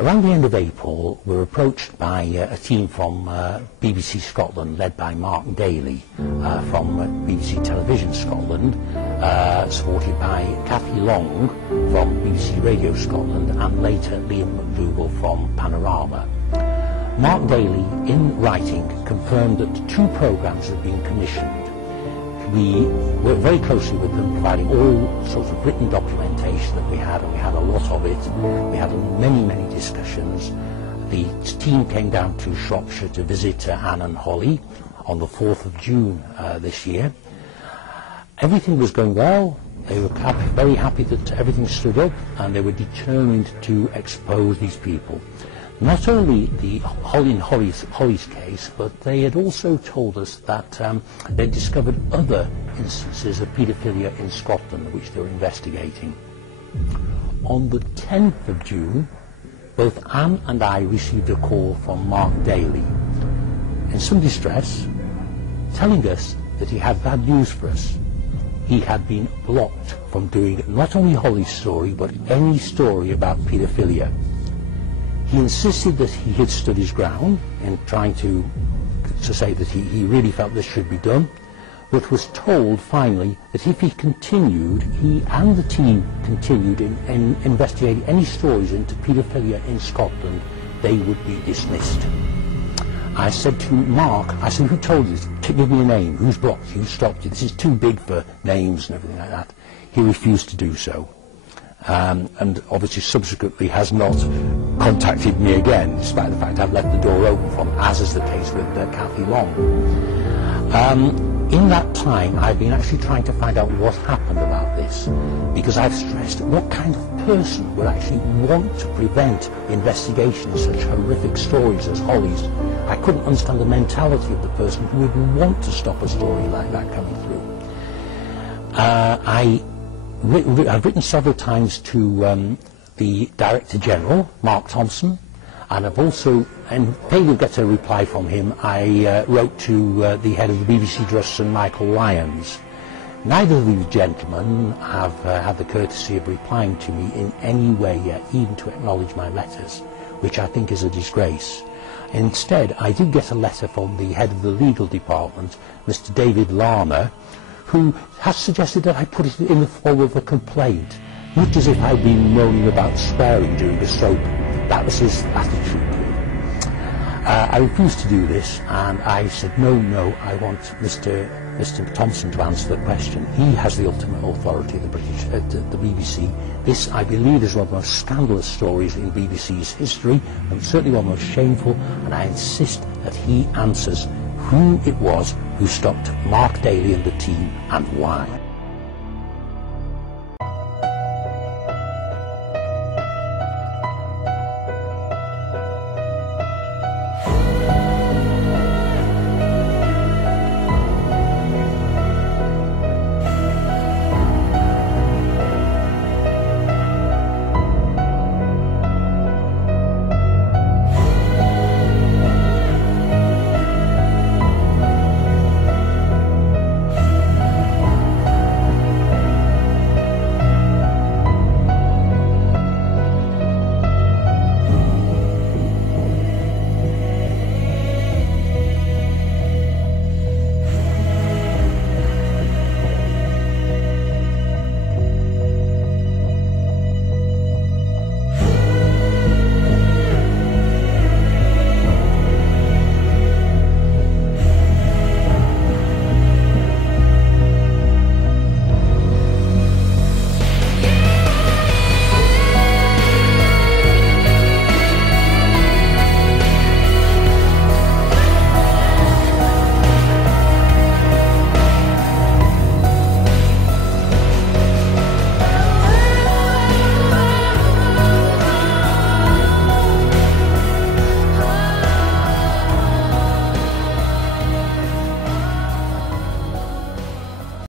Around the end of April, we were approached by a team from BBC Scotland, led by Mark Daly from BBC Television Scotland, supported by Cathy Long from BBC Radio Scotland, and later Liam McDougall from Panorama. Mark Daly, in writing, confirmed that 2 programmes had been commissioned. We worked very closely with them, providing all sorts of written documentation that we had, and we had a lot of it. We had many, many discussions. The team came down to Shropshire to visit Anne and Hollie on the 4th of June this year. Everything was going well. They were very happy that everything stood up, and they were determined to expose these people. Not only in Hollie's case, but they had also told us that they discovered other instances of paedophilia in Scotland which they were investigating. On the 10th of June, both Anne and I received a call from Mark Daly in some distress, telling us that he had bad news for us. He had been blocked from doing not only Hollie's story, but any story about paedophilia. He insisted that he had stood his ground in trying to say that he really felt this should be done, but was told finally that if he continued, he and the team continued in investigating any stories into paedophilia in Scotland, they would be dismissed. I said to Mark, I said, who told you? Give me a name. Who's blocked you? Who stopped you? This is too big for names and everything like that. He refused to do so. And obviously subsequently has not contacted me again, despite the fact I've left the door open for him, as is the case with Cathy Long. In that time, I've been actually trying to find out what happened about this, because I've stressed what kind of person would actually want to prevent the investigation of such horrific stories as Hollie's. I couldn't understand the mentality of the person who would want to stop a story like that coming through. I've written several times to the Director General, Mark Thompson, and I've also, and failing to get a reply from him, I wrote to the head of the BBC Trusts, Michael Lyons. Neither of these gentlemen have had the courtesy of replying to me in any way yet, even to acknowledge my letters, which I think is a disgrace. Instead, I did get a letter from the head of the legal department, Mr. David Larner, who has suggested that I put it in the form of a complaint, much as if I'd been moaning about swearing during the soap. That was his attitude. I refused to do this, and I said, no, I want Mr. Thompson to answer the question. He has the ultimate authority of the BBC. This, I believe, is one of the most scandalous stories in BBC's history, and certainly one of the most shameful, and I insist that he answers who it was who stopped Mark Daly and the team, and why.